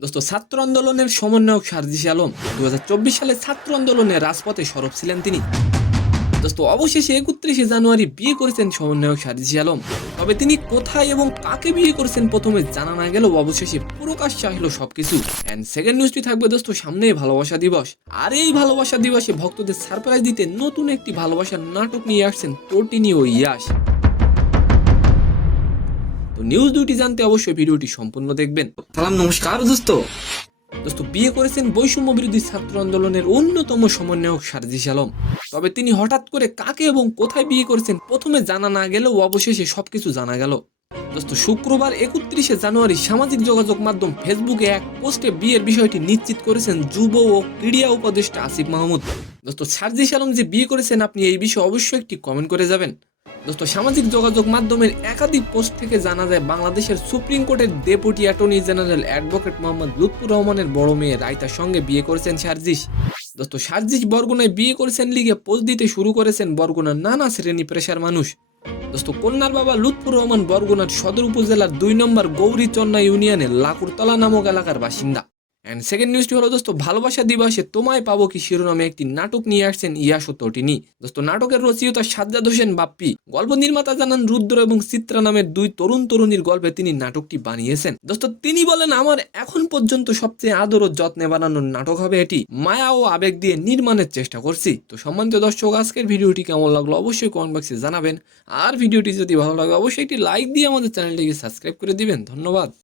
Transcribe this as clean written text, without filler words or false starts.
দোস্ত ছাত্র আন্দোলনের সমন্বয়ক সার্জিস আলম 2024 সালে ছাত্র আন্দোলনের রাজপথে সরব ছিলেন তিনি। দোস্ত অবশেষে 31শে জানুয়ারি বিয়ে করেছেন সমন্বয়ক সার্জিস আলম। তবে তিনি কোথায় এবং কাকে বিয়ে করেছেন প্রথমে জানা না গেলেও অবশেষে প্রকাশ্যে আসলো সবকিছু। এন্ড সেকেন্ড নিউজটি থাকবে দোস্ত সামনেই ভালোবাসা দিবস, আর এই ভালোবাসা দিবসে ভক্তদের সারপ্রাইজ দিতে নতুন একটি ভালোবাসার নাটক নিয়ে আসছেন তটিনী ও ইয়াশ। তো নিউজ দুটি জানতে অবশ্যই ভিডিওটি সম্পূর্ণ দেখবেন। সালাম, নমস্কার দোস্ত। দোস্ত বিয়ে করেছেন বৈষম্য বিরোধী ছাত্র আন্দোলনের অন্যতম সমন্বয়ক সার্জিস আলম। তবে তিনি হঠাৎ করে কাকে এবং কোথায় বিয়ে করেছেন প্রথমে জানা না গেলেও অবশেষে সবকিছু জানা গেল। দোস্ত শুক্রবার 31শে জানুয়ারি সামাজিক যোগাযোগ মাধ্যম ফেসবুকে এক পোস্টে বিয়ের বিষয়টি নিশ্চিত করেছেন যুব ও ক্রীড়া উপদেষ্টা আসিফ মাহমুদ। দোস্ত সার্জিস আলম যে বিয়ে করেছেন আপনি এই বিষয়ে অবশ্যই একটি কমেন্ট করে যাবেন। দোস্ত সামাজিক যোগাযোগ মাধ্যমের একাধিক পোস্ট থেকে জানা যায় বাংলাদেশের সুপ্রিম কোর্টের deputy attorney general advocate Mohammad Lutfur রহমানের বড় মেয়ে রাইতার সঙ্গে বিয়ে করেছেন সার্জিস। দোস্ত সার্জিস বরগুনায় বিয়ে করেছেন লিগে পোস্ট দিতে শুরু করেছেন বরগুনার নানা শ্রেণী পেশার মানুষ। দোস্ত কন্যার বাবা লুৎফুর রহমান বরগুনার সদর উপজেলার 2 নম্বর গৌরীচন্না ইউনিয়নের লাকুরতলা নামক এলাকার বাসিন্দা। এন্ড সেকেন্ড নিউজটি হলো দোস্ত ভালোবাসা দিবসে তোমায় পাবো কি শিরোনামে একটি নাটক নিয়ে আসছেন ইয়াশ ও তটিনী। দোস্ত নাটকের রচয়িতা সাজ্জাদ হোসেন বাপ্পি, গল্প নির্মাতা জানান রুদ্র এবং চিত্রা নামের 2 তরুণ তরুণীর গল্পে তিনি নাটকটি বানিয়েছেন। দোস্ত তিনি বলেন, আমার এখন পর্যন্ত সবচেয়ে আদর ও যত্নে বানানোর নাটক হবে এটি, মায়া ও আবেগ দিয়ে নির্মাণের চেষ্টা করছি। তো সম্মানিত দর্শক, আজকের ভিডিওটি কেমন লাগলো অবশ্যই কমেন্ট বক্সে জানাবেন। আর ভিডিওটি যদি ভালো লাগে অবশ্যই একটি লাইক দিয়ে আমাদের চ্যানেলটিকে সাবস্ক্রাইব করে দিবেন। ধন্যবাদ।